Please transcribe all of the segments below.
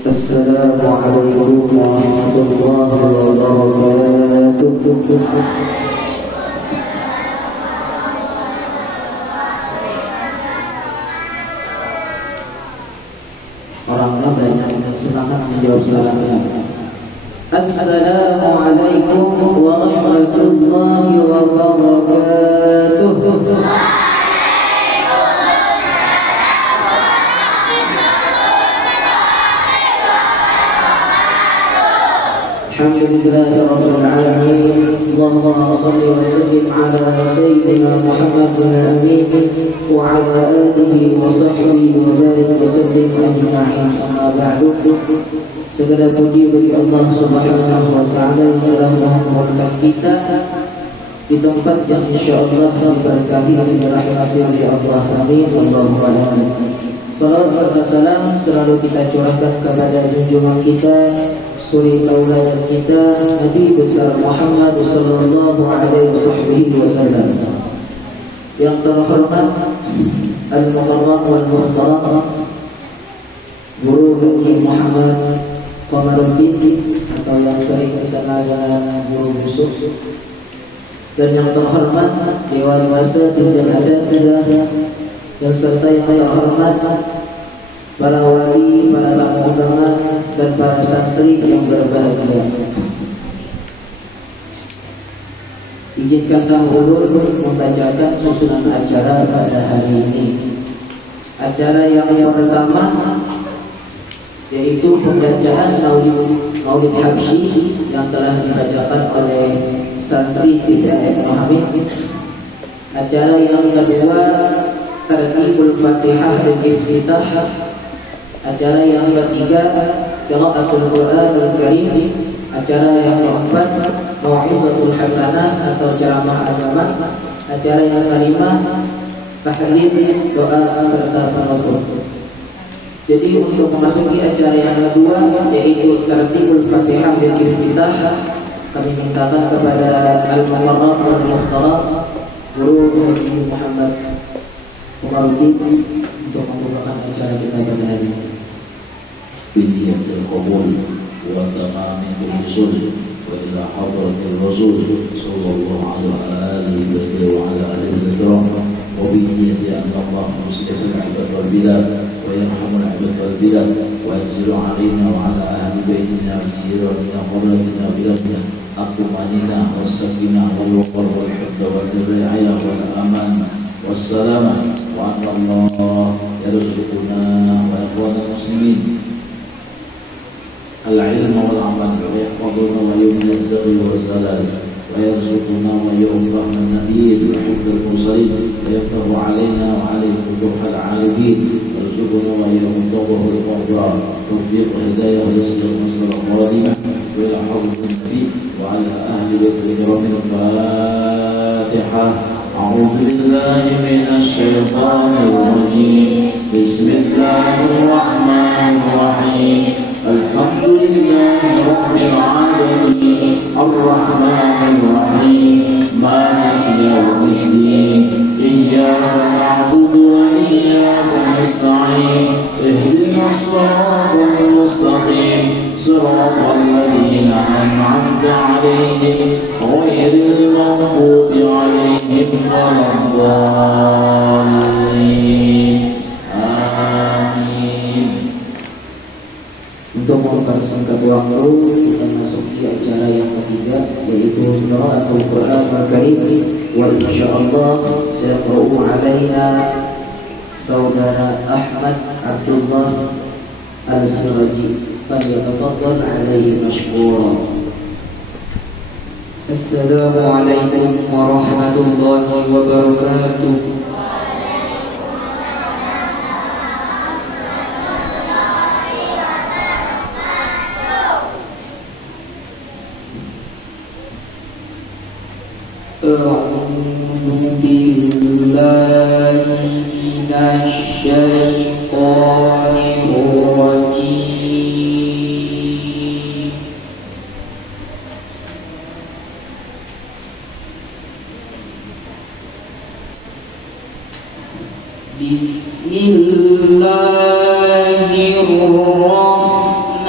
Assalamualaikum warahmatullahi wabarakatuh. Orangnya banyak yang silakan menjawab salamnya. Assalamualaikum warahmatullahi wabarakatuh. Alhamdulillahi rabbil alamin. Allahumma shalli wa sallim ala sayyidina Muhammadin amin wa ala alihi wa sahbihi wa barik wa sallim ajma'in. Amma ba'du. Segala puji bagi Allah Subhanahu wa taala yang telah mengumpulkan kita di tempat yang insyaallah diberkahi dan dirahmati oleh Allah. Amin. Allahumma amin. Salawat serta salam selalu kita curahkan kepada junjungan kita, suri tauladan kita, Nabi besar Muhammad sallallahu alaihi wasallam. Yang terhormat Al-Mukarram wal Mukhtaram Guru Haji Muhammad Qamaruddin atau yang sering dikenal dengan Guru Busuk, dan yang terhormat Dewan Wasa Tinggal Adat dan serta yang terhormat para wali, para tamu undangan, dan para santri yang berbahagia. Izinkanlah ulun membacakan susunan acara pada hari ini. Acara yang pertama yaitu pembacaan Maulid Habsyi yang telah dibacakan oleh santri Hidayat Hamid. Acara yang kedua Tartibul Fatihah dan Iftitah. Acara yang ketiga Qiraatul Qur'anul Karim. Acara yang keempat Mau'izatul Hasanah atau ceramah agama. Acara yang kelima tahlil, doa serta penutup. Jadi untuk memasuki acara yang kedua yaitu Tartibul Fatihah dan Iftitah, kami mintakan kepada Al-Mukarram wal Mukhtaram Guru Haji Muhammad Qamaruddin untuk membukakan acara kita pada hari ini. Bidiyatul qabul wa tamamil usul wa ila hadratil rasul sallallahu alaihi wa ala alihi wa wa bidiyati Allah muslihul ibad wal bilad wa yarhamul ibad wal bilad wa yanzilu alaina wa ala ahli baitina wa jiranina wa qawlatina biladina aqmanina was sakinah wal waqar wal hibda wal ri'ayah wal aman wassalamah wa anna Allah yarzuquna wa ikhwana muslimin al-ilm wal amal wa yahfazuna wa yumna az-zaghi wa zalal wa yarzuquna wa yu'rah an-nabiyyin wa hubdal mursalin wa yaftahu alaina wa alayhi futuh al-'arifin wa yarzuquna wa yumtawahu al-qadra tawfiq wa hidayah wa islam wa radimah wa ila hawdin nabi wa ala ahli baiti kiramin al-fatihah. أعوذ بالله من الشيطان الرجيم بسم الله الرحمن الرحيم الحمد لله رب العالمين الرحمن الرحيم مالك يوم الدين إياك نعبد وإياك نستعين اهدنا الصراط المستقيم صراط الذين أنعمت عليهم غير المغضوب عليهم ولا الضالين. Amin. Untuk mempersingkat waktu, kita masuki acara yang ketiga yaitu Qiraatul Qur'anul Karim. Wa insyaallah sayaqra'u alaina saudara Ahmad Abdullah Al-Siraji. Falyatafaddal alaihi mashkura. Assalamualaikum warahmatullahi wabarakatuh. A'udzu billahi minasy syaithanir rajim. Bismillahirrahmanirrahim.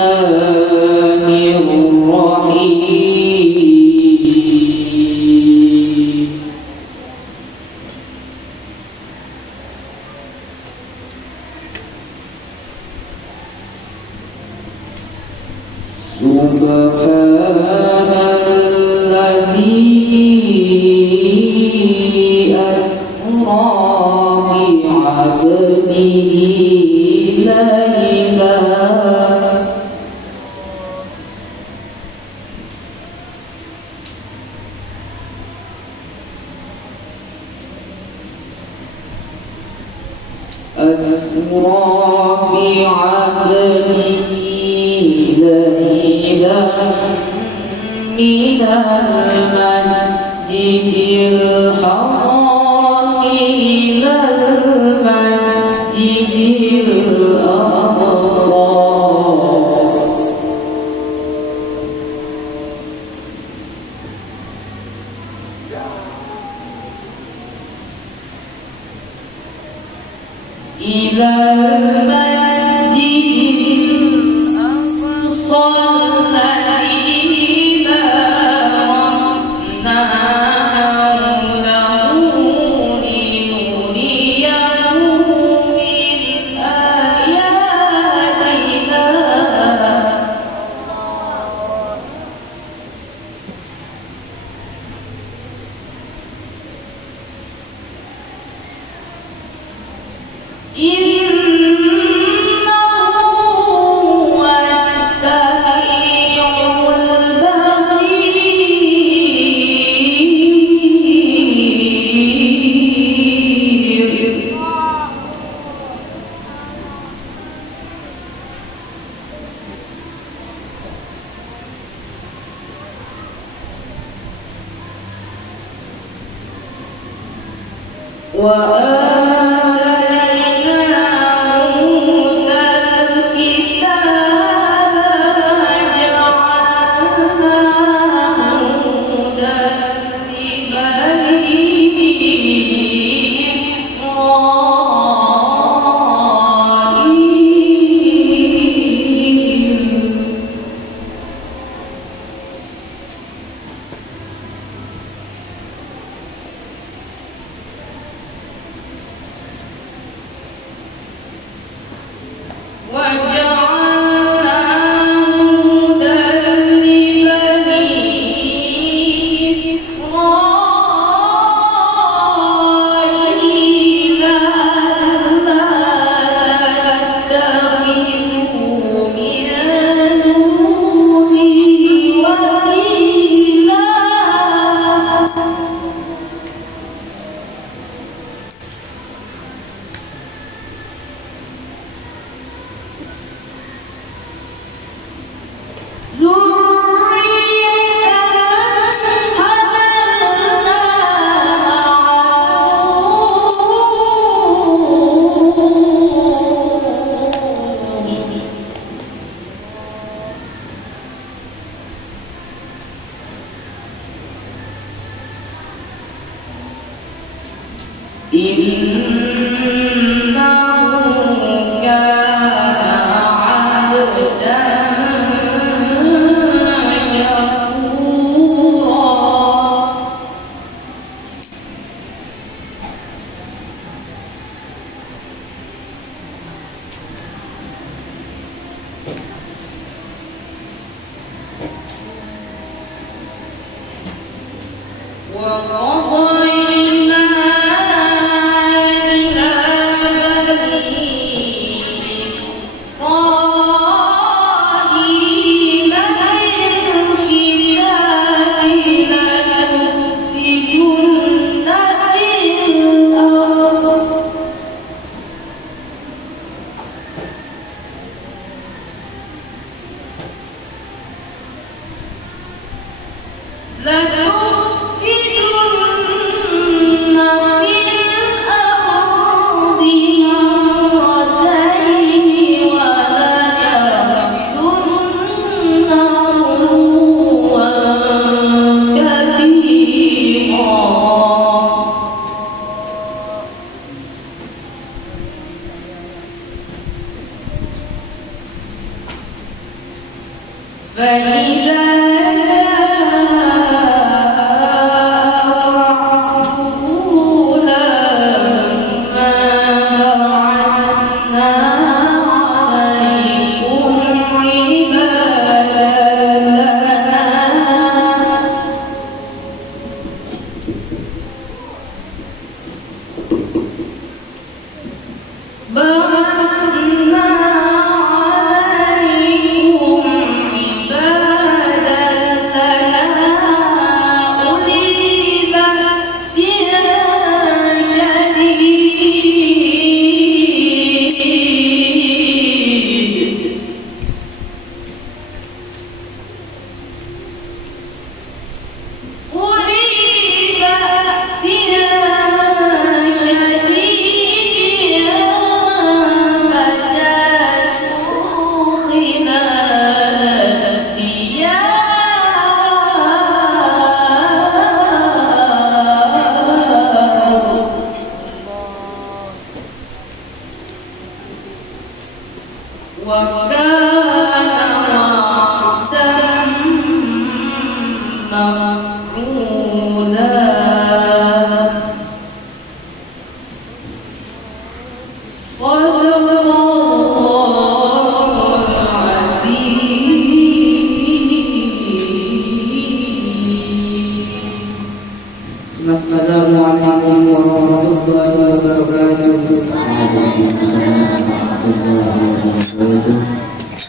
Assalamualaikum warahmatullahi wabarakatuh.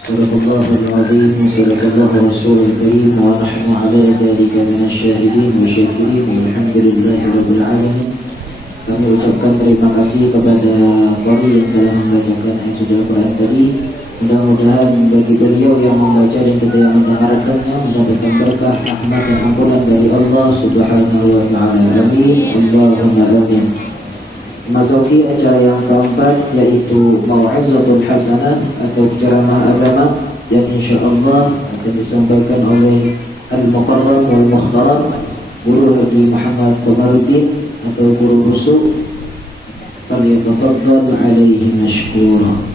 Sadaqallahul azim, sadaqallahu rasulul karim, wa nahnu ala dzalika minasyahidin wa syakirin, walhamdulillahi rabbil alamin. Kami ucapkan terima kasih kepada qari yang telah membacakan ayat sudah Al-Quran tadi. Mudah-mudahan bagi beliau yang membaca dan kita yang mendengarkannya mendapatkan berkah, rahmat dan ampunan dari Allah Subhanahu wa taala. Amin. Allahumma amin. Memasuki acara yang keempat, yaitu Mau'izatul Hasanah atau ceramah agama yang insyaallah akan disampaikan oleh Al-Muqarram wal Mukhtaram Guru Haji Muhammad Komarudin atau Guru Rusuk. Falyatafaddal alaihi mashkura.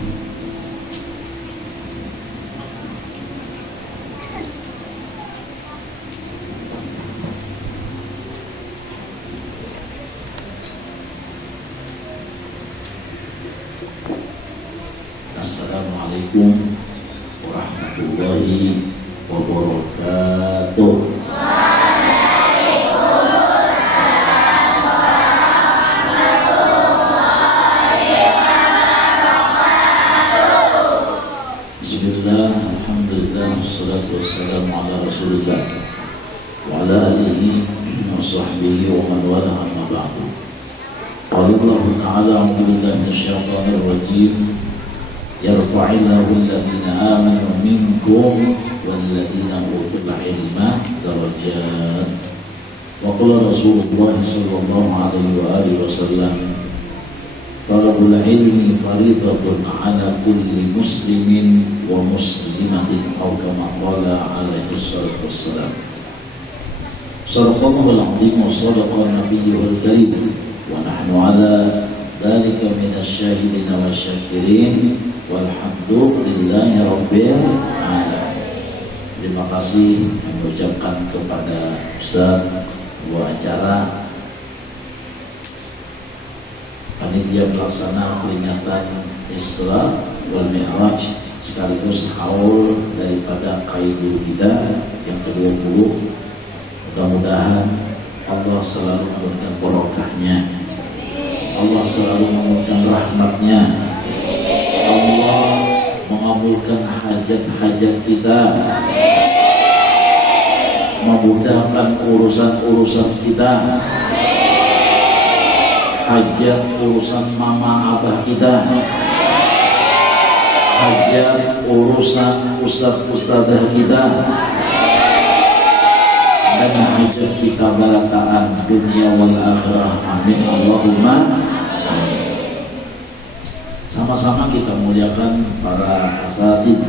Assalamualaikum warahmatullahi wabarakatuh. Waalaikumsalam warahmatullahi wabarakatuh. Bismillah, alhamdulillah, wassalatu wassalamu ala rasulillah wa ala alihi wa sahbihi wa man wala amma ba'du. Qala Allah ta'ala, a'udzu billahi minasyaitonir rajim. Yarfa'illahu alladhina amanu minkum walladhina utul ilma darajat. Wa qala Rasulullah sallallahu alaihi wa alihi wasallam, talabul ilmi fariidatun ala kulli muslimin wa muslimatin aw kama qala alaihi salatu wassalam. Sadaqallahul azim wa sadaqa nabiyyul karim wa nahnu ala dzalika minasyahidin wa syakirin. Walhamdulillahi rabbil alamin. Terima kasih kami ucapkan kepada Ustaz pembawa acara, panitia pelaksana peringatan Isra wal Mi'raj sekaligus haul daripada kaidul kita yang ke-20. Mudah-mudahan Allah selalu memberikan barokahnya, Allah selalu memberikan rahmatnya, Allah mengabulkan hajat-hajat kita, memudahkan urusan-urusan kita, hajat urusan mama abah kita, hajat urusan ustaz-ustazah kita, dan hajat kita barakaan dunia wal akhirah. Amin Allahumma. Sama-sama kita muliakan para asatidzah,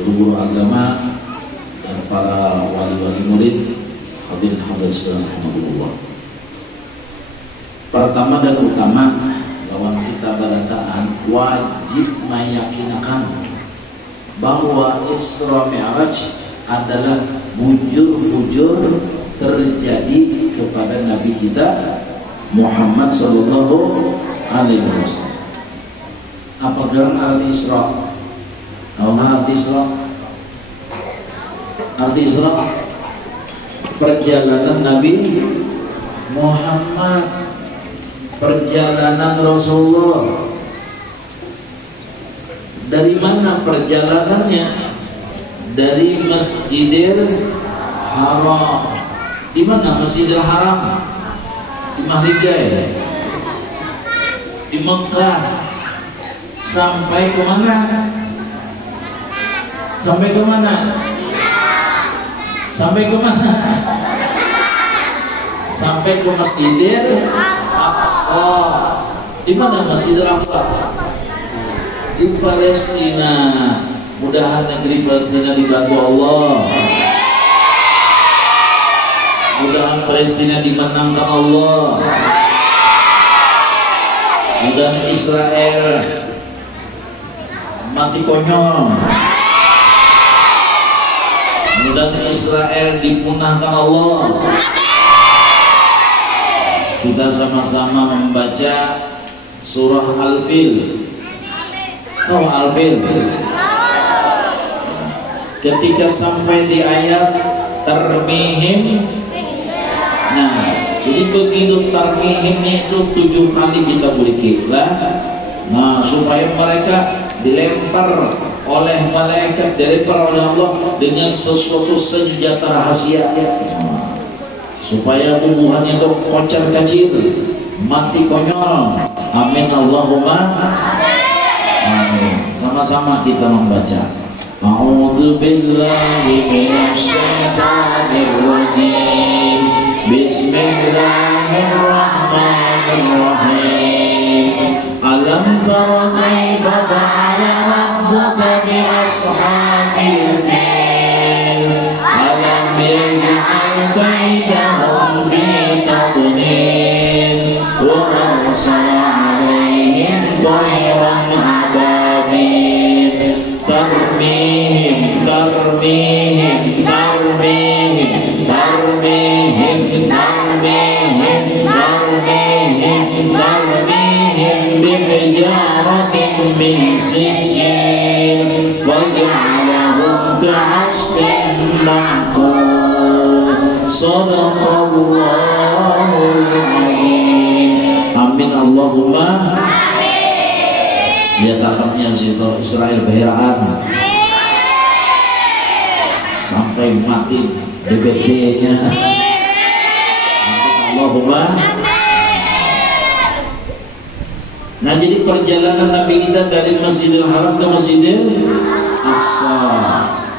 guru-guru agama, dan para wali-wali murid, hadirin hadirat sekalian rahimakumullah. Pertama dan utama, lawan kita barataan wajib meyakinakan bahwa Isra Mi'raj adalah bujur-bujur terjadi kepada Nabi kita Muhammad sallallahu alaihi wasallam. Apa arti Isra? Arti Isra? Arti Isra perjalanan Nabi Muhammad, perjalanan Rasulullah. Dari mana perjalanannya? Dari Masjidil Haram. Di mana Masjidil Haram? Di Mahligai, di Mekah. Sampai ke mana? Sampai ke mana? Sampai ke mana? Sampai ke Masjidil Aqsa. Di mana Masjidil Aqsa? Di Palestina. Mudahan negeri Palestina dibantu Allah. Mudahan Palestina dimenangkan Allah. Mudahan Israel mati konyol. Mudahan Israel dipunahkan Allah. Kita sama-sama membaca surah Al-Fil. Tahu Al-Fil? Ketika sampai di ayat tarmihim, nah jadi begitu tarmihimnya itu 7 kali kita boleh kiblat. Nah supaya mereka dilempar oleh malaikat, dilempar oleh Allah dengan sesuatu senjata rahasia, supaya bubuhannya itu kocar kacir, mati konyol. Amin Allahumma amin. Sama-sama kita membaca. A'udzu billahi minasy syaithanir rajim. Bismillahirrahmanirrahim. Alam tara kaifa fa'ala rabbuka bi ashabil fil. Alam yaj'al kaydahum fi tadlil wa arsala 'alaihim tayran ababil. Tarmihim tarmihim tarmihim tarmihim tarmihim tarmihim tarmihim bihijaratin min sijil faj'alahum ka'asfin ma'kul. Shadaqallahul azim. Amin Allahumma lihat akapnya situ Israel Baheraan sampai mati DPD-nya. Allahumma. Nah jadi perjalanan Nabi kita dari Masjidil Haram ke Masjidil Aqsa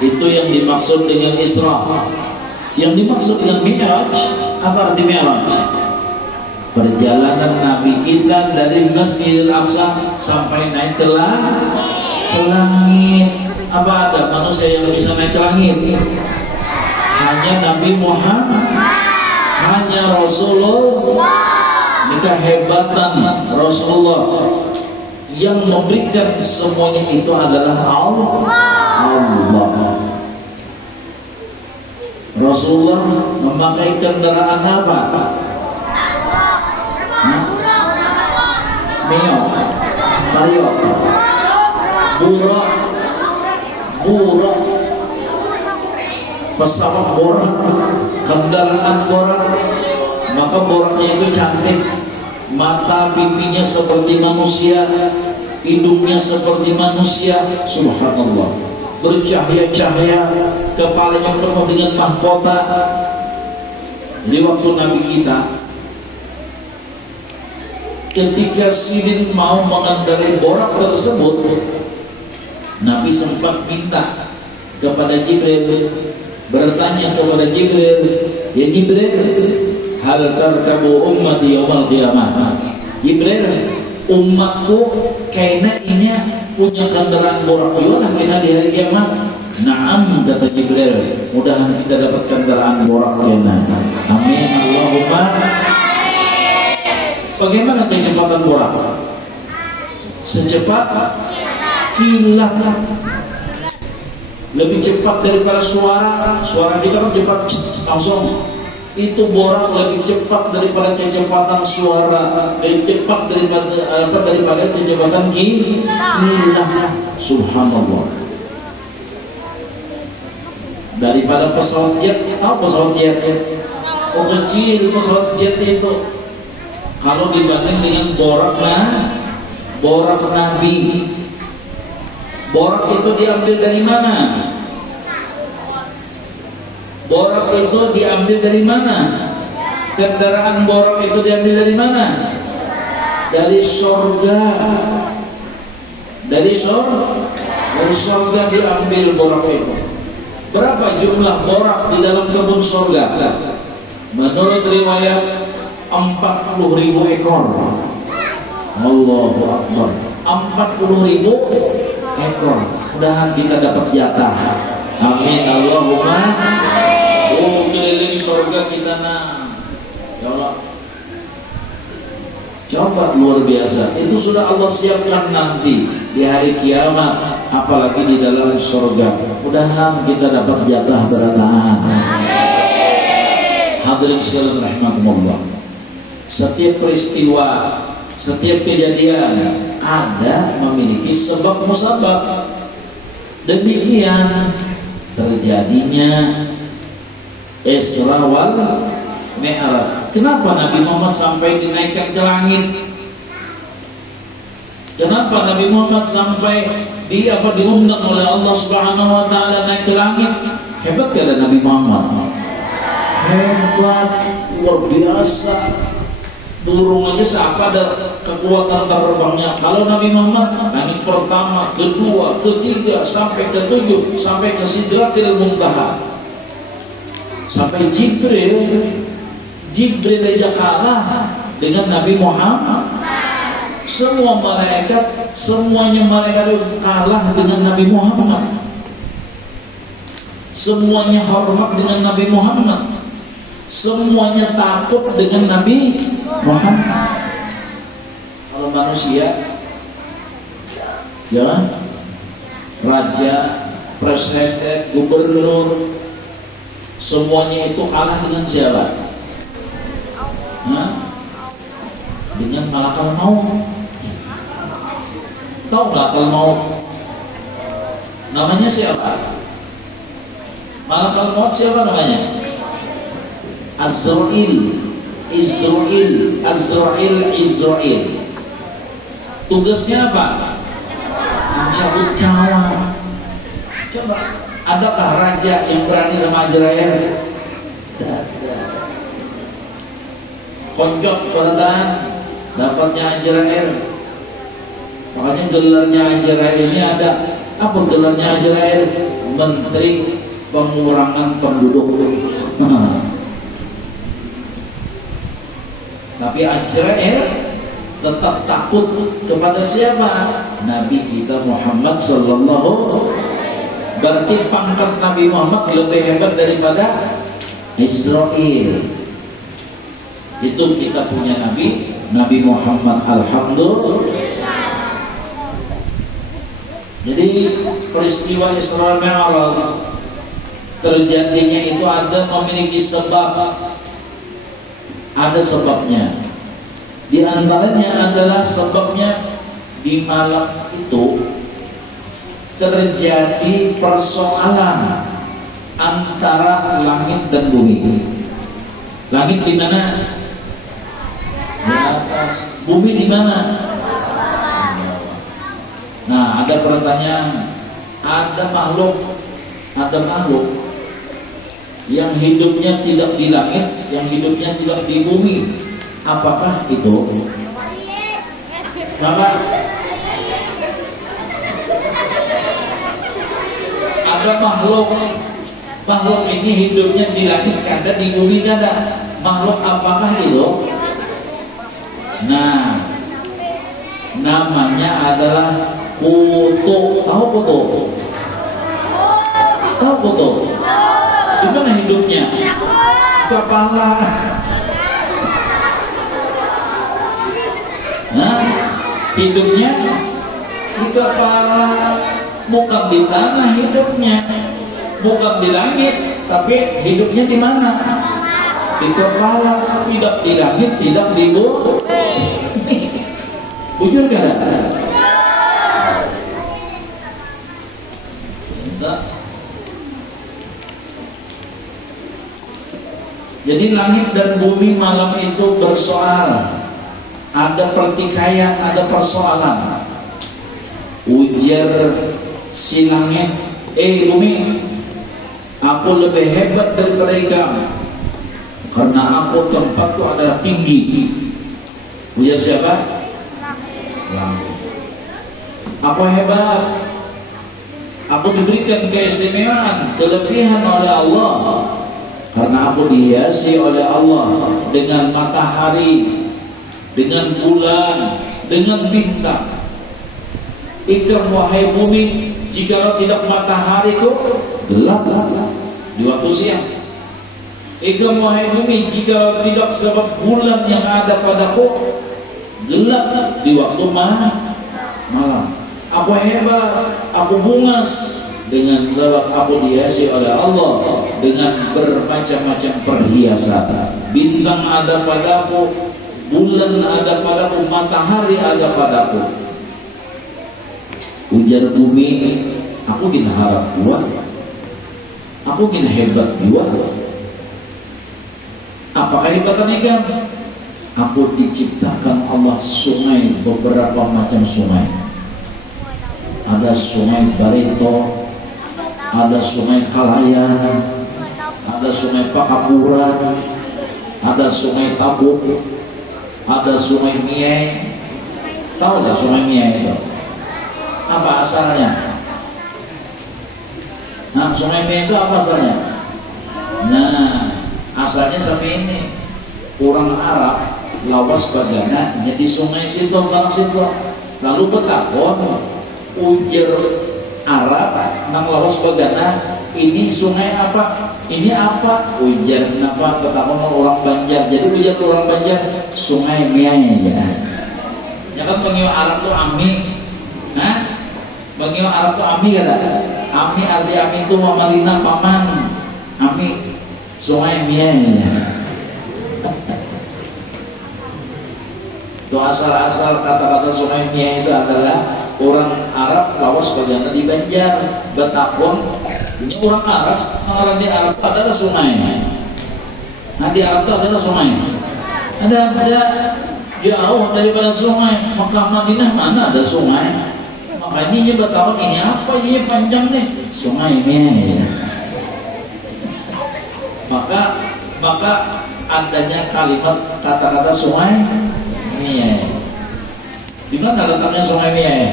itu yang dimaksud dengan Isra. Yang dimaksud dengan Mi'raj, apa arti Mi'raj? Perjalanan Nabi kita dari Masjidil Aqsa sampai naik ke langit. Apa ada manusia yang bisa naik ke langit? Hanya Nabi Muhammad, hanya Rasulullah. Ini kehebatan Rasulullah. Yang memberikan semuanya itu adalah Allah. Rasulullah memakai kendaraan apa? Mio, Mario, burak, pesawat borak, kendaraan borak. Maka boraknya itu cantik, mata pipinya seperti manusia, hidungnya seperti manusia, subhanallah, bercahaya-cahaya, kepalanya penuh dengan mahkota. Di waktu Nabi kita ketika Sidin mau mengendarai borak tersebut, Nabi sempat minta kepada Jibril, bertanya kepada Jibril, ya Jibril, hal tarkabu ummati yaumal qiyamah. Jibril, umatku kayaknya ini punya kendaraan borak yolah kena di hari kiamat. Naam, kata Jibril, mudahan kita dapat kendaraan borak kena. Amin Allahumma. Bagaimana kecepatan borak? Secepat kilat. lebih cepat daripada suara kita kan cepat langsung. Itu borak lebih cepat daripada kecepatan suara, lebih cepat daripada kecepatan kilat. Subhanallah. Daripada pesawat jet. Tahu pesawat jet? Oh, kecil pesawat jet itu. Kalau dibanding dengan borak Nabi. Borak itu diambil dari mana? Borak itu diambil dari mana? Kendaraan borak itu diambil dari mana? Dari sorga. Dari sorga diambil borak itu. Berapa jumlah borak di dalam kebun sorga? Menurut riwayat 40.000 ekor. Allahu Akbar. 40.000 ekor. Mudah-mudahan kita dapat jatah. Amin Allahumma. Oh, keliling surga kita ya Allah. Coba luar biasa. Itu sudah Allah siapkan nanti di hari kiamat, apalagi di dalam surga. Mudah-mudahan kita dapat jatah berataan. Hadirin sekalian rahimakumullah. Setiap peristiwa, setiap kejadian ada memiliki sebab musabab. Demikian terjadinya Isra wal Mi'raj. Kenapa Nabi Muhammad sampai dinaikkan ke langit? Kenapa Nabi Muhammad sampai diundang oleh Allah Subhanahu wa taala naik ke langit? Hebat kata Nabi Muhammad. Hebat, luar biasa. Burung aja siapa ada kekuatan terbangnya. Kalau Nabi Muhammad langit pertama, kedua, ketiga, sampai ke-7, sampai ke Sidratil Muntaha. Sampai Jibril aja kalah dengan Nabi Muhammad. Semua malaikat, semuanya malaikat kalah dengan Nabi Muhammad. Semuanya hormat dengan Nabi Muhammad. Semuanya takut dengan Nabi Muhammad. Kalau manusia, ya, raja, presiden, gubernur, semuanya itu kalah dengan siapa? Dengan malakal maut. Tahu malakal maut? Namanya siapa? Malakal maut siapa namanya? Azrail. Tugasnya apa? Mencabut nyawa. Coba, adakah raja yang berani sama Azrail? Konjok pelan dapatnya Azrail. Makanya gelarnya Azrail ini ada. Apa gelarnya Azrail? Menteri Pengurangan Penduduk. Tapi Azrail tetap takut kepada siapa? Nabi kita Muhammad sallallahu. Berarti pangkat Nabi Muhammad lebih hebat daripada Israel. Itu kita punya Nabi Muhammad, alhamdulillah. Jadi peristiwa Isra Mi'raj terjadinya itu ada memiliki sebab. Ada sebabnya. Di antaranya adalah sebabnya di malam itu terjadi persoalan antara langit dan bumi. Langit di mana? Di atas. Bumi di mana? Nah, ada pertanyaan. Ada makhluk yang hidupnya tidak di langit, yang hidupnya tidak di bumi. Apakah itu? Bapak? Ada makhluk ini hidupnya di langit kada, di bumi kada. Makhluk apakah itu? Nah, namanya adalah kutu. Tahu kutu? Tahu kutu? Gimana hidupnya? Kepala. Nah, hidupnya di kepala. bukan di tanah hidupnya, bukan di langit, tapi hidupnya di mana? Di kepala, tidak di langit, tidak di bumi. Jujur gak? Jadi langit dan bumi malam itu bersoal, ada pertikaian, ada persoalan. Ujar si langit, bumi, aku lebih hebat daripada kamu karena aku tempatku adalah tinggi. Ujar siapa? Langit. Aku hebat, aku diberikan keistimewaan, kelebihan oleh Allah karena aku dihiasi oleh Allah dengan matahari, dengan bulan, dengan bintang. Ikram wahai bumi, jika tidak matahari kok gelap di waktu siang. Ikram wahai bumi, jika tidak sebab bulan yang ada padaku gelap di waktu malam. Aku hebat, aku bungas dengan sebab aku dihiasi oleh Allah dengan bermacam-macam perhiasan. Bintang ada padaku, bulan ada padaku, matahari ada padaku. Ujar bumi, aku ingin harap kuat, aku ingin hebat juga. Apakah hebatnya kan? Aku diciptakan Allah sungai, beberapa macam sungai. Ada sungai Barito, ada sungai Kalayan, ada sungai Pakapura, ada sungai Tabuk, ada sungai Miai. Tahu nggak sungai Miai itu? Apa asalnya? Nah, sungai Miai itu apa asalnya? Nah, asalnya seperti ini. Orang Arab lawas bagana jadi sungai situ, bang situ. Lalu betakon ujar Arab nang lawas bagana, ini sungai apa? Ini apa? Ujar kenapa? Betakon orang Banjar. Jadi ujar orang Banjar sungai Miai ya. Ya kan panggil Arab tuh Ami. Nah, panggil Arab tuh Ami kata. Ami arti Ami itu Mamalina paman. Ami sungai Miai ya. Itu asal-asal kata-kata sungai Miai itu adalah orang Arab lawas bagana di Banjar, Betakon. Ini orang Arab, orang di Arab itu adalah sungai. Nah di Arab itu adalah sungai. Ada jauh daripada sungai. Mekah Madinah mana ada sungai? Makanya ini Betakon ini apa? Ini panjang nih. Sungai Miai. Maka adanya kalimat kata-kata sungai Miai. Di mana letaknya sungai Miai?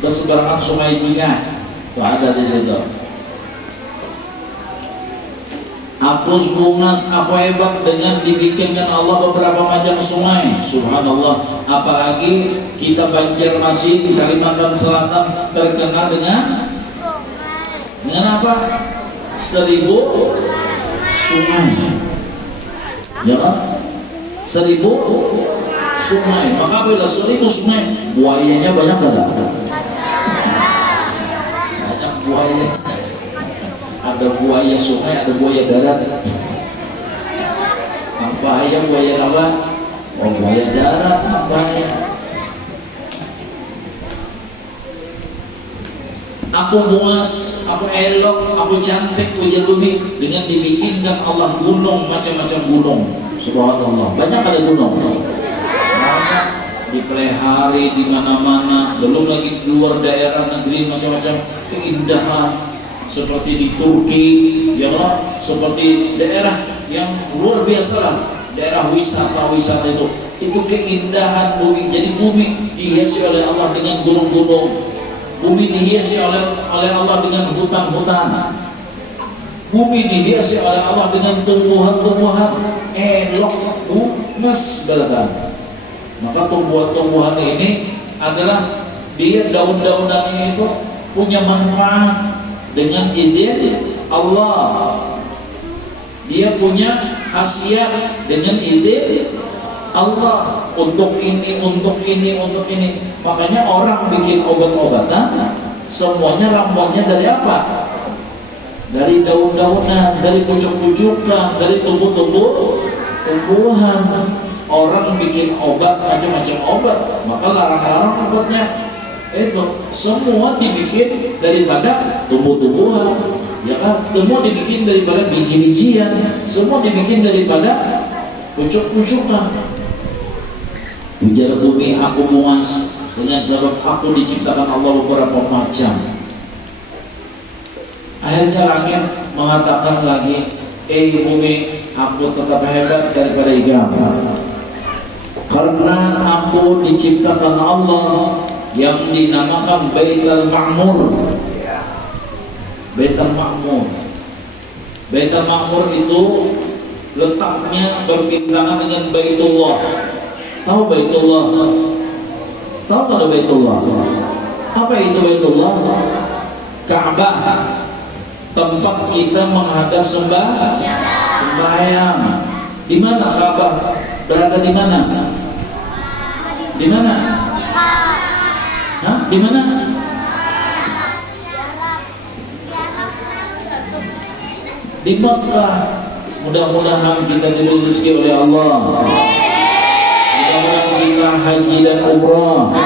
Berseberangan sungai Jingah. Tuh ada di situ. Aku bungas, aku hebat dengan dibikinkan Allah beberapa macam sungai. Subhanallah. Apalagi kita Banjarmasin di Kalimantan Selatan terkenal dengan apa? 1000 sungai. Ya kan? 1000 sungai. Maka bila 1000 sungai, buayanya banyak enggak? Banyak buaya. Ada buaya sungai, ada buaya darat. Bahaya buaya apa? Oh, buaya darat, bahaya. Aku bungas, aku elok, aku cantik, ujar bumi dengan dibikinkan Allah gunung, macam-macam gunung. Subhanallah, banyak ada gunung. Banyak dipelihari di mana-mana. Belum lagi keluar daerah negeri macam-macam keindahan seperti di Turki, ya Allah, seperti daerah yang luar biasa lah, daerah wisata itu keindahan bumi. Jadi bumi dihiasi oleh Allah dengan gunung-gunung. Bumi dihiasi oleh Allah dengan hutan-hutan. Bumi dihiasi oleh Allah dengan tumbuhan-tumbuhan elok, bungas belakang. Maka tumbuhan-tumbuhan ini adalah dia daun-daunannya itu punya manfaat dengan ide Allah. Dia punya khasiat dengan ide Allah, untuk ini, untuk ini, untuk ini. Makanya orang bikin obat-obatan semuanya ramuannya dari apa? Dari daun-daunan, dari pucuk-pucukan, dari tumbuh-tumbuhan. Orang bikin obat, macam-macam obat, maka larang-larang obatnya. Itu semua dibikin daripada tumbuh-tumbuhan, ya kan? Semua dibikin daripada biji-bijian, semua dibikin daripada pucuk-pucukan. Ujar bumi, aku muas dengan sebab aku diciptakan Allah beberapa macam. Akhirnya langit mengatakan lagi, bumi, aku tetap hebat daripada kamu, karena aku diciptakan Allah yang dinamakan Baitul Ma'mur. Baitul Ma'mur. Baitul Ma'mur itu letaknya berpintangan dengan Baitullah. Tahu Baitullah? Tahu pada Baitullah? Apa itu Baitullah? Ka'bah, tempat kita menghadap sembahyang. Di mana Ka'bah? Berada di mana? Di mana? Hah? Di mana? Di Makkah. Mudah-mudahan kita diberi rezeki oleh Allah. Mudah-mudahan kita haji dan umrah.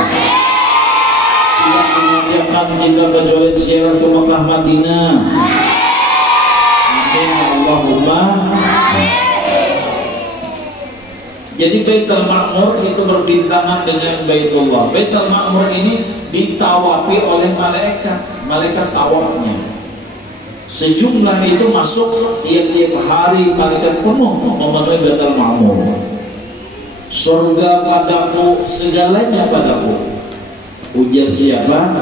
Tidak mengerjakan kita kecuali ziarah ke Makkah Madinah. Amin Allahumma. Jadi Baitul Ma'mur itu berbintangan dengan Baitullah. Baitul Ma'mur ini ditawafi oleh malaikat. Malaikat tawafnya sejumlah itu masuk tiap-tiap hari, malaikat penuh memenuhi Baitul Ma'mur. Surga padaku, segalanya padaku. Ujar siapa?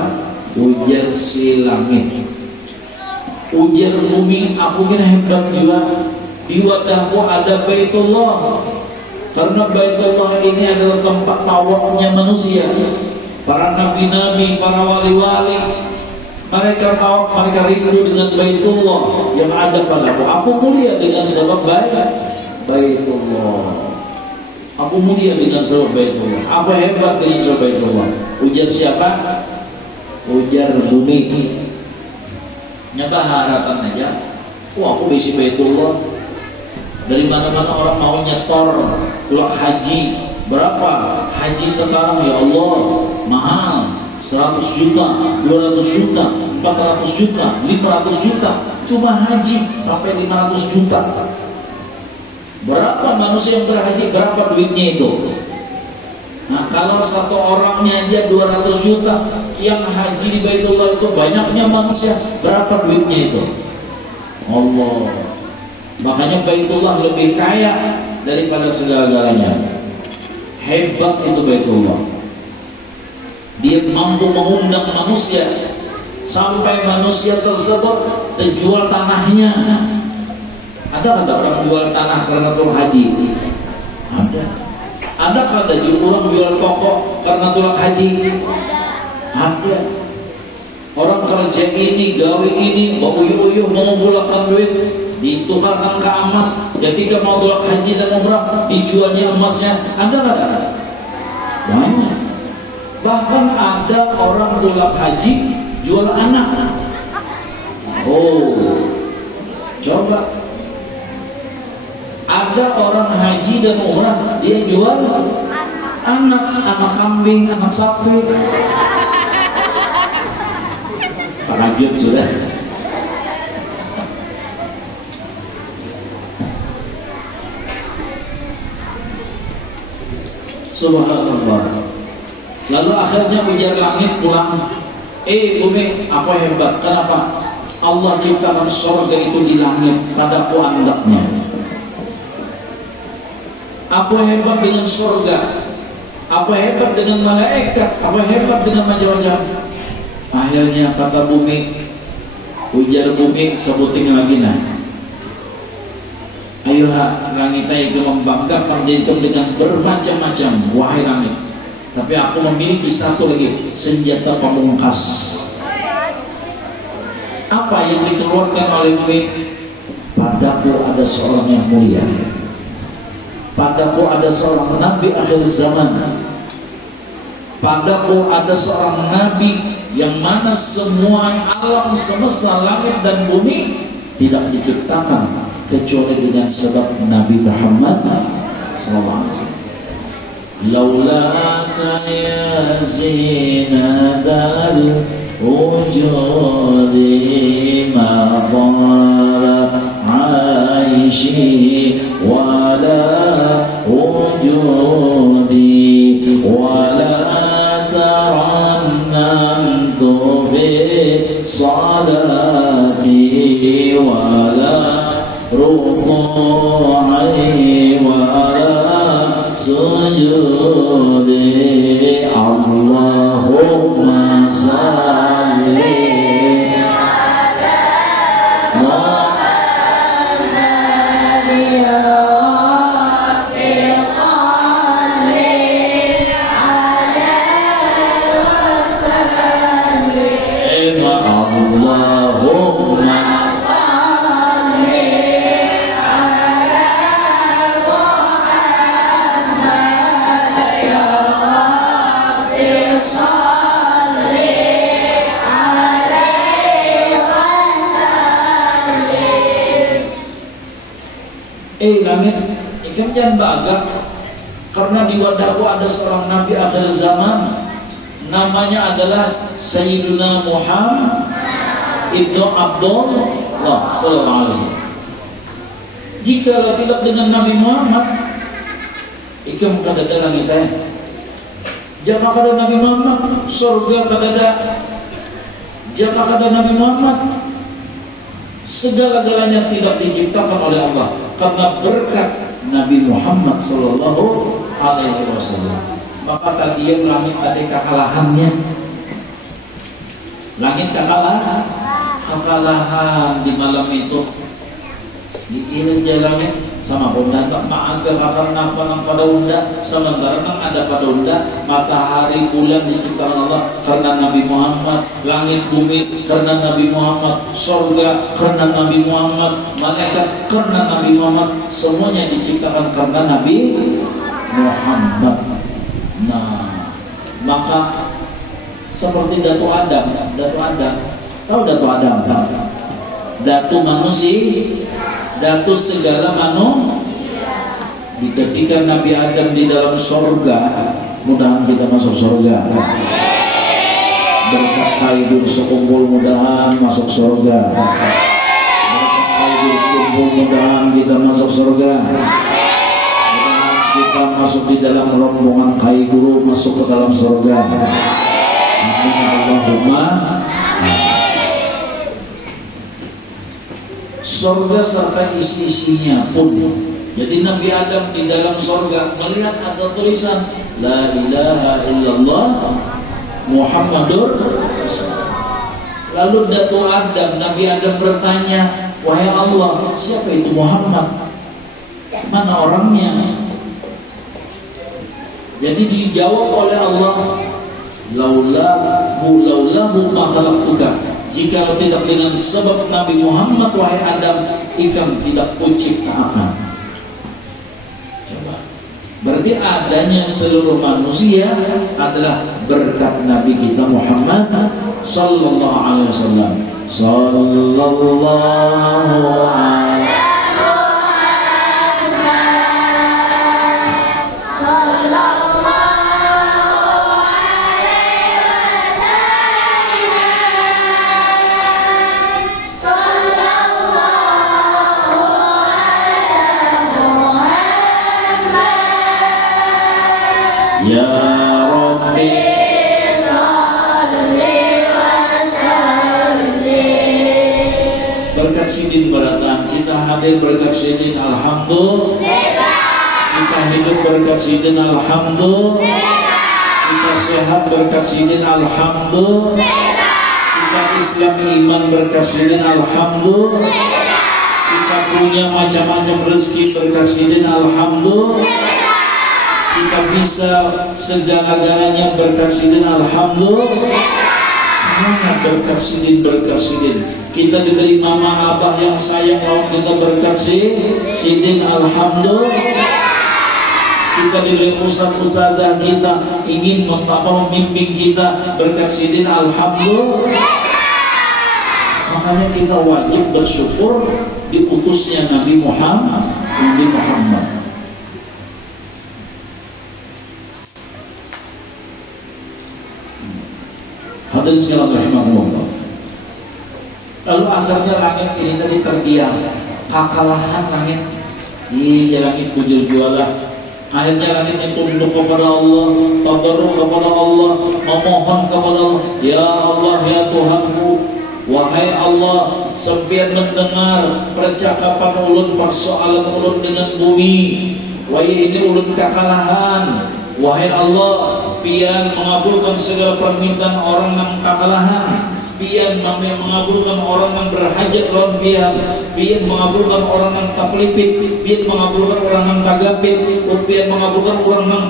Ujar si langit. Ujar bumi, aku kira hebat juga. Di wadahku ada Baitullah. Karena Baitullah ini adalah tempat tawafnya manusia. Para nabi-nabi, para wali-wali, mereka tawaf, mereka rindu dengan Baitullah yang ada padaku. Aku mulia dengan sebab Baitullah. Aku mulia dengan sebab Baitullah. Aku hebat dengan sebab Baitullah. Ujar siapa? Ujar bumi. Nyata harapan aja. Aku bisi Baitullah. Dari mana-mana orang mau nyetor pulang haji. Berapa haji sekarang ya Allah? Mahal. 100 juta, 200 juta, 400 juta, 500 juta. Cuma haji sampai 500 juta. Berapa manusia yang berhaji? Berapa duitnya itu? Nah, kalau satu orangnya aja 200 juta, yang haji di Baitullah itu banyaknya manusia. Berapa duitnya itu? Allah. Makanya Baitullah lebih kaya daripada segala-galanya. Hebat itu Baitullah. Dia mampu mengundang manusia sampai manusia tersebut terjual tanahnya. Ada orang jual tanah karena tulang haji? Ada. Ada orang jual pokok karena tulang haji? Ada. Orang kerja ini, gawe ini, uyuh-uyuh mengumpulkan duit, ditukarkan ke emas. Ketika mau tulang haji dan umrah, dijualnya emasnya. Ada nggak? Banyak. Bahkan ada orang tulang haji jual anak. Oh, coba. Ada orang haji dan umrah dia jual anak kambing, anak sapi. Kaget sudah. Subhanallah. Lalu akhirnya ujar langit pulang. Bumi, apa hebat? Kenapa? Allah ciptakan surga itu di langit, padaku andaknya. Apa hebat dengan surga? Apa hebat dengan malaikat? Apa hebat dengan macam-macam? Akhirnya kata bumi, ujar bumi, sebutin lagi nah. Ayo langit itu membanggakan diriku dengan bermacam-macam, wahai langit. Tapi aku memiliki satu lagi, senjata pamungkas. Apa yang dikeluarkan oleh bumi? Padaku ada seorang yang mulia. Padaku ada seorang nabi akhir zaman. Padaku ada seorang nabi yang mana semua alam semesta langit dan bumi tidak diciptakan kecuali dengan sebab Nabi Muhammad SAW. Laulaka ya zinadal wujudi ma qala aishi wala wujudi wala tarannamtu fi salati wala ruku'i wala sujudi. Allahumma salli ala Muhammad ya Rabbi salli alaihi wasallim. Allahumma langit, ikan jangan bangga karena di wadahku ada seorang nabi akhir zaman, namanya adalah Sayyiduna Muhammad ibnu Abdullah sallallahu alaihi wasallam. Jika tidak dengan Nabi Muhammad, ikan kada ada langit jika kada Nabi Muhammad, surga kada ada. Jika kada Nabi Muhammad, segala-galanya tidak diciptakan oleh Allah karena berkat Nabi Muhammad sallallahu alaihi wasallam. Maka tadi yang langit ada kekalahannya. Langit kekalahan di malam itu. Diiring jalannya sama bunda maaga karena nang pada unda sementara nang ada pada unda matahari bulan diciptakan Allah karena Nabi Muhammad, langit bumi karena Nabi Muhammad, surga karena Nabi Muhammad, malaikat karena Nabi Muhammad, semuanya diciptakan karena Nabi Muhammad. Nah, maka seperti Datu Adam, tahu Datu Adam? Datu manusia, Datu segala manusia. Ketika Nabi Adam di dalam surga, mudahan kita masuk surga. Berkat kaidur sekumpul mudahan masuk surga. Berkat kaidur sekumpul mudahan kita masuk surga. Mudahan kita masuk di dalam rombongan kaidur masuk ke dalam surga. Amin Allahumma. Surga serta isi-isinya pun. Jadi Nabi Adam di dalam surga melihat ada tulisan La ilaha illallah Muhammadur Rasulullah. Lalu Datu Adam, Nabi Adam bertanya, wahai Allah, siapa itu Muhammad? Mana orangnya? Jadi dijawab oleh Allah, laulahu ma khalaqtuka. Jika tidak dengan sebab Nabi Muhammad wahai Adam, ikam tidak kuciptakan. Coba. Berarti adanya seluruh manusia adalah berkat Nabi kita Muhammad sallallahu alaihi wasallam. Sallallahu alaihi Ya Rabbi salli wa sallim. Berkat sidin berdatang, kita hadir berkat sidin alhamdulillah. Kita hidup berkat sidin alhamdulillah. Kita sehat berkat sidin alhamdulillah. Kita Islam iman berkat sidin alhamdulillah. Kita punya macam-macam rezeki berkat sidin alhamdulillah. Kita bisa segala-galanya berkat sidin alhamdulillah. Semuanya berkat sidin. Kita diberi mama abah yang sayang, lawan kita berkat sidin alhamdulillah. kita diberi ustaz-ustazah kita ingin membimbing kita berkat sidin, alhamdulillah. Makanya kita wajib bersyukur diutusnya Nabi Muhammad. Hadirin sekalian rahimakumullah. Lalu akhirnya langit ini tadi terdiam, kekalahan langit. Iya, langit bujur jualah. Akhirnya langit tunduk kepada Allah, tabarruk kepada Allah, memohon kepada Allah. Ya Allah, ya Tuhanku, wahai Allah, sempian mendengar percakapan ulun, persoalan ulun dengan bumi. Wahai ini ulun kekalahan. Wahai Allah, pian mengabulkan segala permintaan orang yang kekalahan. Pian mengabulkan orang yang berhajat lawan pian. Pian mengabulkan orang yang taklipit. Pian mengabulkan orang yang tagapit. Pian mengabulkan orang yang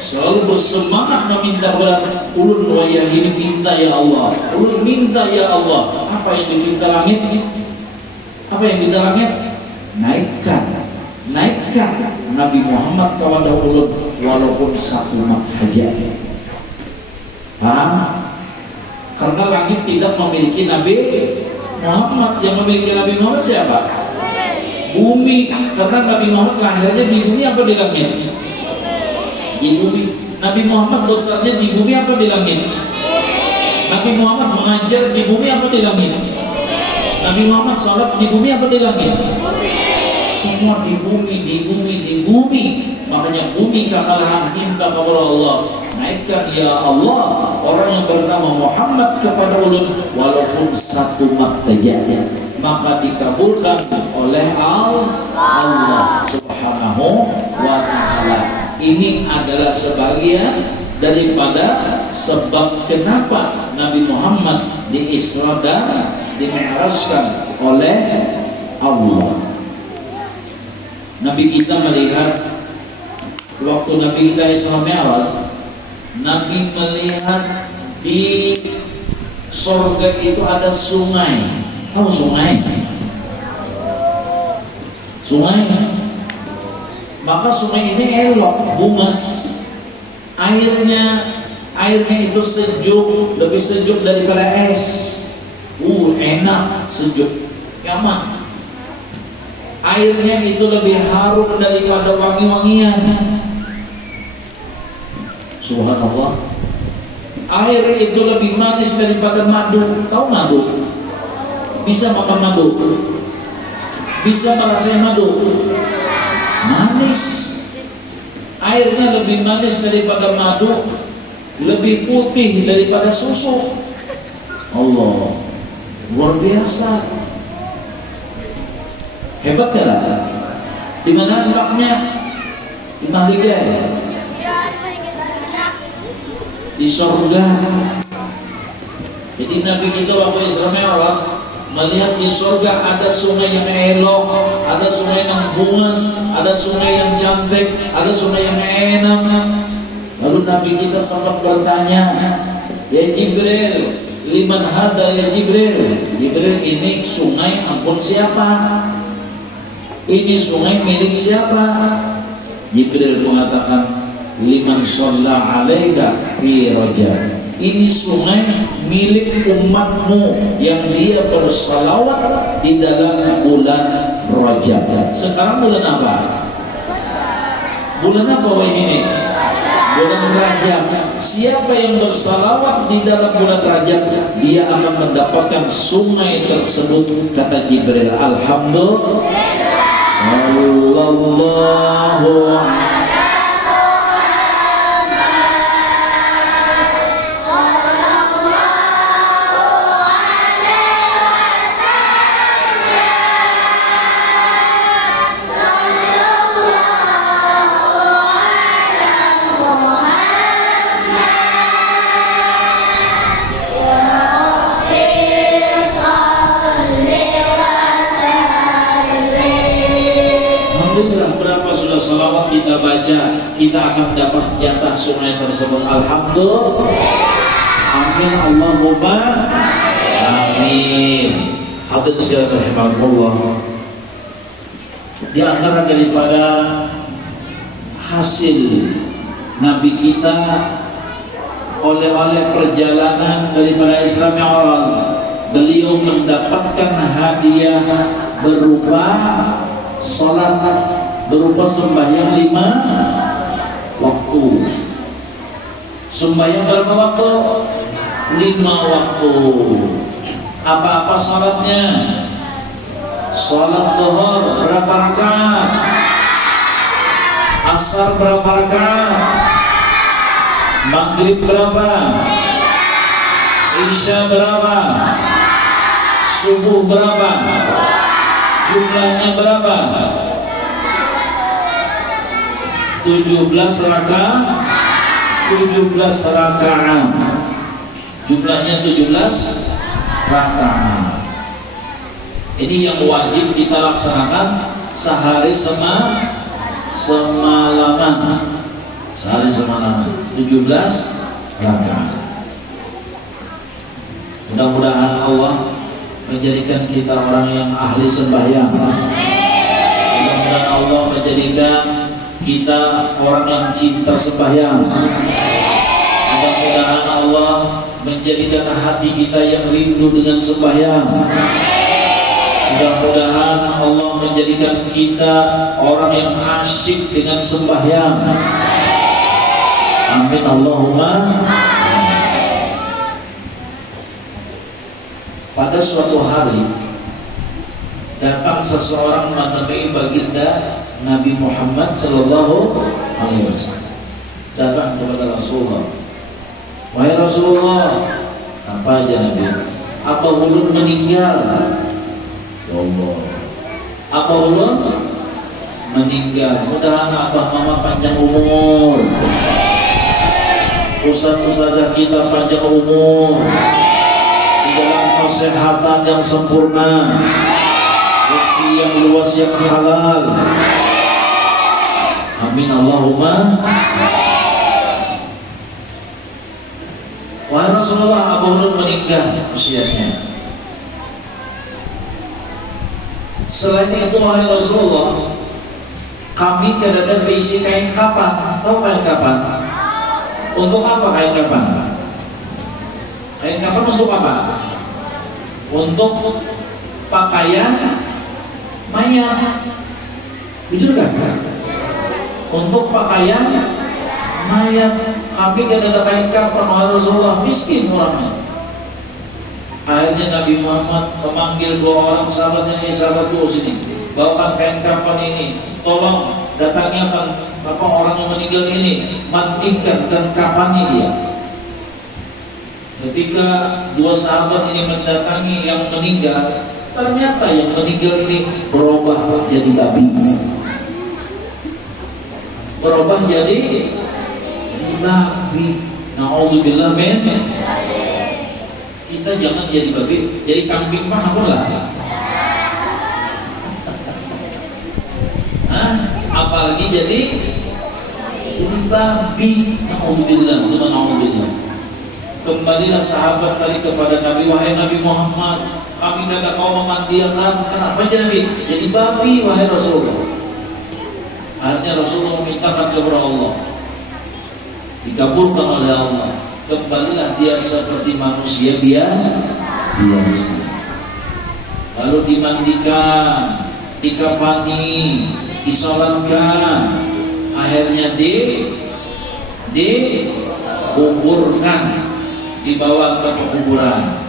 selalu bersemangat meminta kepada ulun. Wahai ini minta ya Allah. Ulun minta ya Allah. Apa yang diminta langit? Apa yang diminta langit? Naikkan Nabi Muhammad kepada ulun walaupun satu mat hajat. Karena langit tidak memiliki Nabi Muhammad. Yang memiliki Nabi Muhammad siapa? Bumi. Karena Nabi Muhammad lahirnya di bumi apa di langit? Di bumi. Nabi Muhammad besarnya di bumi apa di langit? Nabi Muhammad mengajar di bumi apa di langit? Nabi Muhammad sholat di bumi apa di langit? Semua di bumi. Makanya bumi kekalahan minta kepada Allah. Naikkan ya Allah orang yang bernama Muhammad kepada ulun walaupun satu mat saja, maka dikabulkan oleh Allah Subhanahu wa ta'ala. Ini adalah sebagian daripada sebab kenapa Nabi Muhammad diisra dan dimi'rajkan oleh Allah. Nabi kita melihat waktu Nabi kita Isra Mi'raj, Nabi melihat di surga itu ada sungai. Tahu sungai? Sungai. Maka sungai ini elok, bungas. Airnya itu sejuk, lebih sejuk daripada es. Enak, sejuk, nyaman. Airnya itu lebih harum daripada wangi-wangian. Subhanallah. Air itu lebih manis daripada madu. Tahu madu? Bisa makan madu? Bisa merasai madu? Manis. Airnya lebih manis daripada madu, lebih putih daripada susu. Allah, luar biasa. Hebat kan? Di mana tempatnya? Di Mahlidah. Di surga. Jadi Nabi kita waktu Isra Mi'raj melihat di surga ada sungai yang elok, ada sungai yang bungas, ada sungai yang cantik, ada sungai yang enak. Lalu Nabi kita sempat bertanya, ya Jibril, liman hada ya Jibril? Jibril, ini sungai ampun siapa? Ini sungai milik siapa? Jibril mengatakan, liman shalla alaika fi Rajab. Ini sungai milik umatmu yang dia bersalawat di dalam bulan Rajab. Sekarang bulan apa? Bulan apa ini? Bulan Rajab. Siapa yang bersalawat di dalam bulan Rajab, dia akan mendapatkan sungai tersebut. Kata Jibril, alhamdulillah. Sallallahu salawat kita baca, kita akan dapat jatah sungai tersebut. Alhamdulillah. Amin. Allahumma amin. Hadirin sekalian rahimakumullah. Di antara daripada hasil Nabi kita oleh perjalanan daripada Isra Mi'raj, beliau mendapatkan hadiah berupa salat, berupa sembahyang 5 waktu. Sembahyang berapa waktu? 5 waktu. Apa-apa salatnya? Salat zuhur berapa rakaat? Asar berapa rakaat? Maghrib berapa? Isya berapa? Subuh berapa? Jumlahnya berapa? 17 rakaat. 17 rakaat. Jumlahnya 17 rakaat. Ini yang wajib kita laksanakan sehari semalaman. Sehari semalaman 17 rakaat. Mudah-mudahan Allah menjadikan kita orang yang ahli sembahyang. Mudah-mudahan Allah menjadikan kita orang yang cinta sembahyang. Mudah-mudahan Allah menjadikan hati kita yang rindu dengan sembahyang. Mudah-mudahan Allah menjadikan kita orang yang asyik dengan sembahyang. Amin Allahumma. Pada suatu hari datang seseorang menemui baginda Nabi Muhammad sallallahu alaihi wasallam. Datang kepada Rasulullah. Wahai Rasulullah, apa aja Nabi? Apa ulun meninggal? Ya Allah. Apa ulun meninggal? Mudahan abah mama panjang umur. Ustaz-ustazah kita panjang umur di dalam kesehatan yang sempurna, rezeki yang luas yang halal. Amin Allahumma. Wahai Rasulullah, apa ulun meninggal usianya? Selain itu wahai Rasulullah, kami kadang-kadang berisi kain kapan. Tahu kain kapan? Untuk apa kain kapan? Kain kapan untuk apa? Untuk pakaian mayat. Betul kan? Untuk pakaian mayat. Kami kadang-kadang kain kapan wahai Rasulullah, miskin orangnya. Akhirnya Nabi Muhammad memanggil 2 orang sahabatnya, sahabat dulu sini, bawakan kain kafan ini, tolong datangi apa orang yang meninggal ini, mandikan dan kafani dia. Ketika 2 sahabat ini mendatangi yang meninggal, ternyata yang meninggal ini berubah jadi babi, berubah jadi babi. Na'udzubillah min. Kita jangan jadi babi, jadi kambing mah apalah. Apalagi jadi babi. Na'udzubillah, subhanallah. Kembalilah sahabat tadi kepada Nabi, wahai Nabi Muhammad, kami tidak mau memandikan. Kenapa jadi babi wahai Rasulullah? Akhirnya Rasulullah memintakan kepada Allah, dikabulkan oleh Allah. Kembalilah dia seperti manusia biasa. Lalu dimandikan, dikafani, disolatkan, akhirnya dikuburkan, dibawa ke kuburan.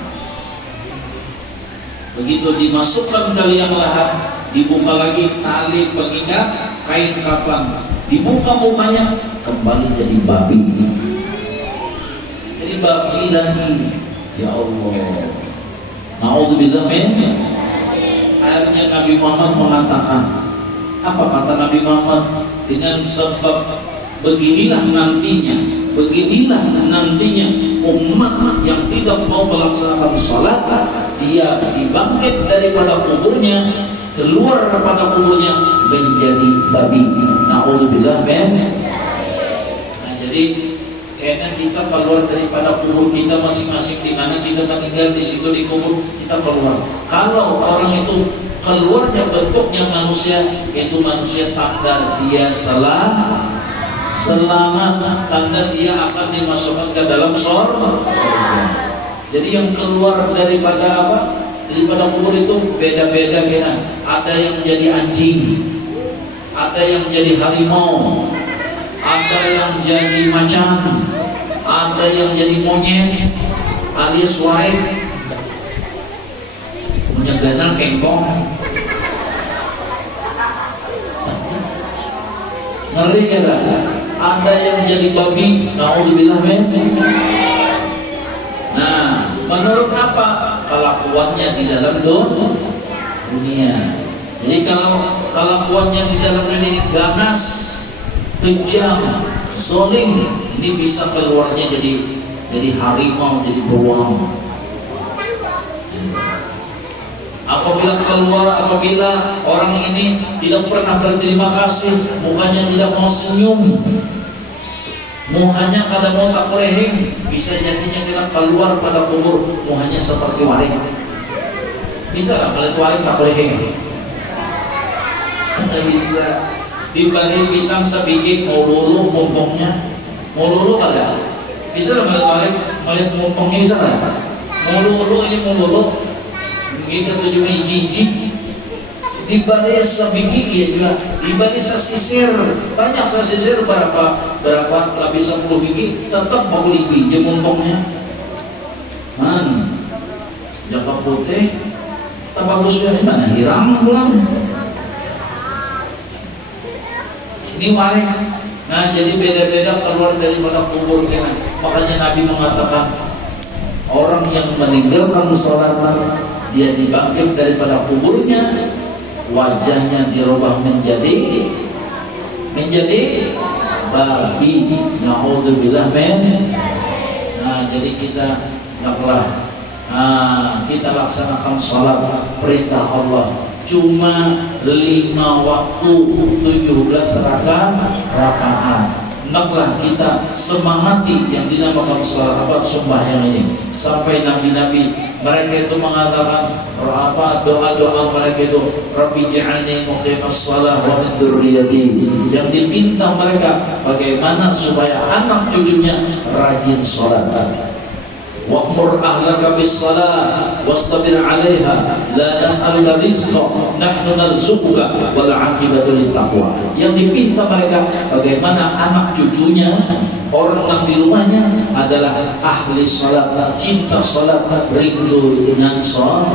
Begitu dimasukkan ke liang lahat, dibuka lagi tali pengikat kain kafan, dibuka mukanya, kembali jadi babi. Babi lagi, ya Allah. Na'udzubillah min. Akhirnya Nabi Muhammad mengatakan, apa kata Nabi Muhammad? Dengan sebab beginilah nantinya umat yang tidak mau melaksanakan salat, dia dibangkit daripada kuburnya, keluar daripada kuburnya menjadi babi. Na'udzubillah min. Nah, jadi karena kita keluar daripada kubur kita masing-masing, di mana kita meninggal di situ di kubur kita keluar. Kalau orang itu keluarnya bentuknya manusia, itu manusia takdir dia salah selamat, tanda dia akan dimasukkan ke dalam surga. Jadi yang keluar daripada apa? Daripada kubur itu beda-beda kira. Ada yang jadi anjing, ada yang jadi harimau, ada yang jadi macan, ada yang jadi monyet alias warik, punya ganal kengkong. Ngeri kira. Ada yang jadi babi, naudzubillah min. Nah, menurut apa? Kelakuannya di dalam dunia. Jadi kalau kelakuannya di dalam dunia ini ganas, kejam, zalim, ini bisa keluarnya jadi harimau, jadi beruang. Apabila orang ini tidak pernah berterima kasih, mukanya tidak mau senyum, muhanya kadang mau tak leheng, bisa jadinya kita keluar pada kubur muhanya seperti waring. Bisa lah kalau waring tak leheng? Tidak bisa. Dibalik pisang sebiji mau lulu mumpungnya, mau lulu kada? Bisa lah kalau waring melihat mumpungnya, bisa lah. Mau lulu ini mau lulu. Kita tuh juga jijik. Di balik sebiji ya juga, di balik sasisir banyak sasisir berapa lebih 10 biji tetap mau biji mumpungnya. Jaka putih, tak bagusnya di mana? Hirang pulang. Ini waring. Nah jadi beda-beda keluar daripada kubur kita. Makanya Nabi mengatakan orang yang meninggalkan sholat dia dibangkit daripada kuburnya, wajahnya dirubah menjadi babi. Naudzubillah min. Nah jadi kita naklah, kita laksanakan salat perintah Allah cuma 5 waktu 17 rakaat. Naklah kita semangati yang dinamakan salat sembahyang ini sampai nabi-nabi mereka itu mengatakan doa-doa mereka itu Rabbi ja'alni muqimas shalah wa min dzurriyyati, yang dipinta mereka bagaimana supaya anak cucunya rajin salat. Wa'mur ahlaka bis shalah wastabir 'alaiha la nas'aluka rizqa nahnu narzuquka wal 'aqibatu lit taqwa. Yang dipinta mereka bagaimana anak cucunya, orang di rumahnya adalah ahli salat, cinta salat, rindu dengan salat.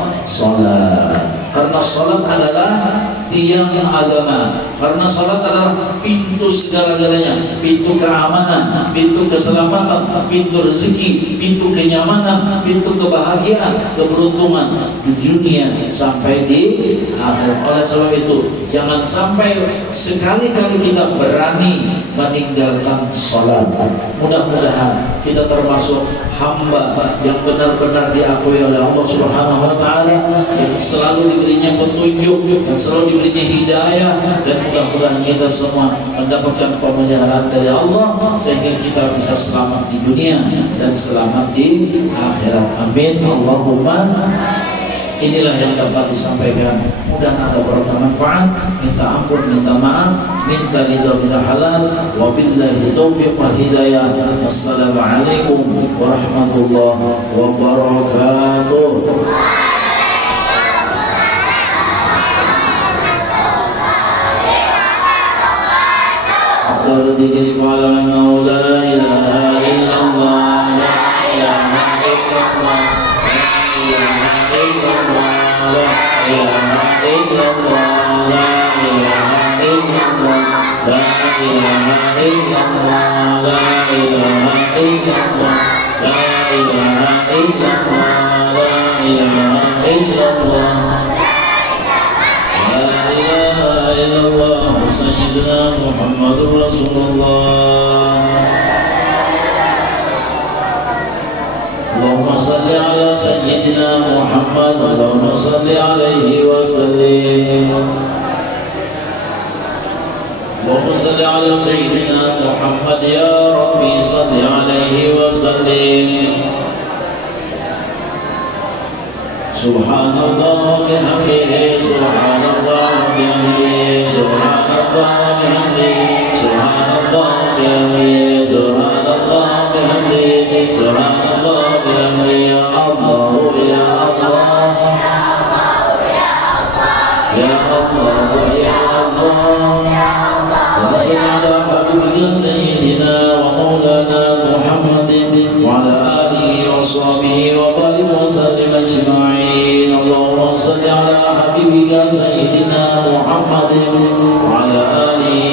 Karena salat adalah tiang agama. Karena salat adalah pintu segala-galanya, pintu keamanan, pintu keselamatan, pintu rezeki, pintu kenyamanan, pintu kebahagiaan, keberuntungan di dunia sampai di akhirat. Oleh sebab itu, jangan sampai sekali-kali kita berani meninggalkan salat. Mudah-mudahan kita termasuk hamba yang benar-benar diakui oleh Allah Subhanahu wa taala, yang selalu diberinya petunjuk, yang selalu diberinya hidayah, dan mudah-mudahan kita semua mendapatkan pemeliharaan dari Allah sehingga kita bisa selamat di dunia dan selamat di akhirat. Amin Allahumma. Inilah yang dapat disampaikan. Mudah-mudahan ada berkah manfaat. Minta ampun, minta maaf, minta ridha minal halal. Wabillahi taufiq wal hidayah. Wassalamualaikum warahmatullahi wabarakatuh. Dzikri qala la ilaha illallah, la ilaha illallah, la ilaha illallah, la ilaha illallah, la ilaha illallah, la ilaha illallah, la ilaha illallah, la ilaha illallah, la ilaha illallah. Sayyidina Muhammadur Rasulullah. Allahumma salli ala Sayyidina Muhammad, Allahumma salli alaihi wa sallim. Allahumma salli ala Sayyidina Muhammad, ya Rabbi salli alaihi wa sallim. Subhanallah bihamdihi, subhanallah bihamdihi, subhanallah bihamdihi, subhanallah bihamdihi. وصل على حبيبنا سيدنا ومولانا محمد وعلى آله وصحبه وبارك وسلم أجمعين. اللهم صل على حبيبنا سيدنا محمد وعلى آله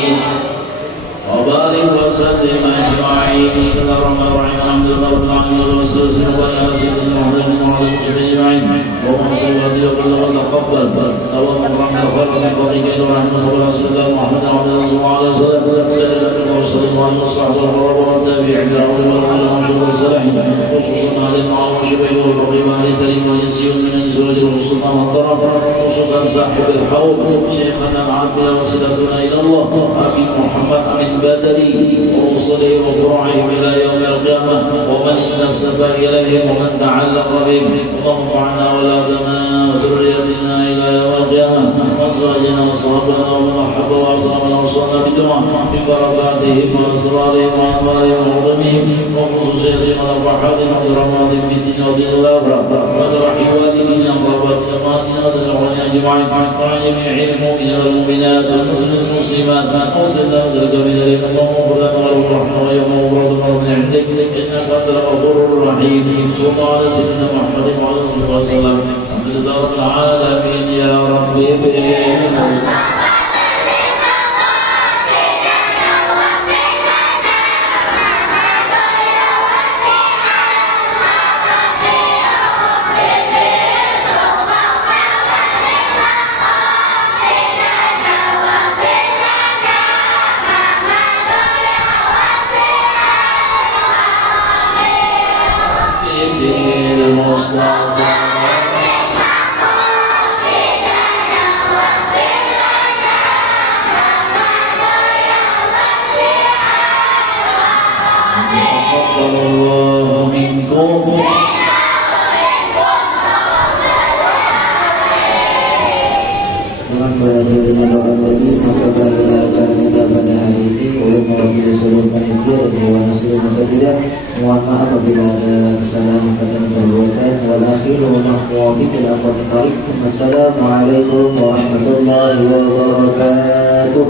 وبارك وسلم أجمعين. بسم الله الرحمن الرحيم. الحمد لله رب العالمين والصلاة والسلام على سيدنا محمد وعلى آله وصحبه أجمعين. اللهم صل وسلم وتقبل سواء من خلق من طريقين ورحمة صلى الله عليه وسلم محمد وعلى آله وصحبه سيدنا المرسلين وعلى وصحبه والقرب والتابعين بالعون والعلم والشكر والصلاحين خصوصا على المعروف والشبه والرقيب على الكريم واليسير من الزوج والسلطان والطرب خصوصا صاحب الحوض شيخنا العاقل وصلتنا إلى الله أبي محمد من بدري ورسله وفروعهم إلى يوم القيامة ومن انتسب إليهم ومن تعلق بهم. اللهم عنا وولادنا وذريتنا إلى يوم القيامة وأزواجنا وصحابنا ومن أحب وأصحابنا وصلنا بالدعاء ببركاتهم وأسرارهم وأنوارهم وعلومهم وخصوصياتهم وأرواحهم وكراماتهم في الدين ودين الآخرة وأرواح والدينا وقربات أماتنا ودلعوني أجمعين وعن جميع المؤمنين والمؤمنات والمسلمين والمسلمات وصلنا ذلك بذلك. اللهم اغفر لنا وارحمنا ويوم مغفرة من عندك إنك أنت الغفور الرحيم. صلى الله على سيدنا محمد وعلى آله وسلم. الحمد لله رب العالمين يا ربي mohon maaf apabila ada kesalahan kata dan perbuatan. Wal akhiru muwaffiqil aqwamit thariq. Wassalamualaikum warahmatullahi wabarakatuh.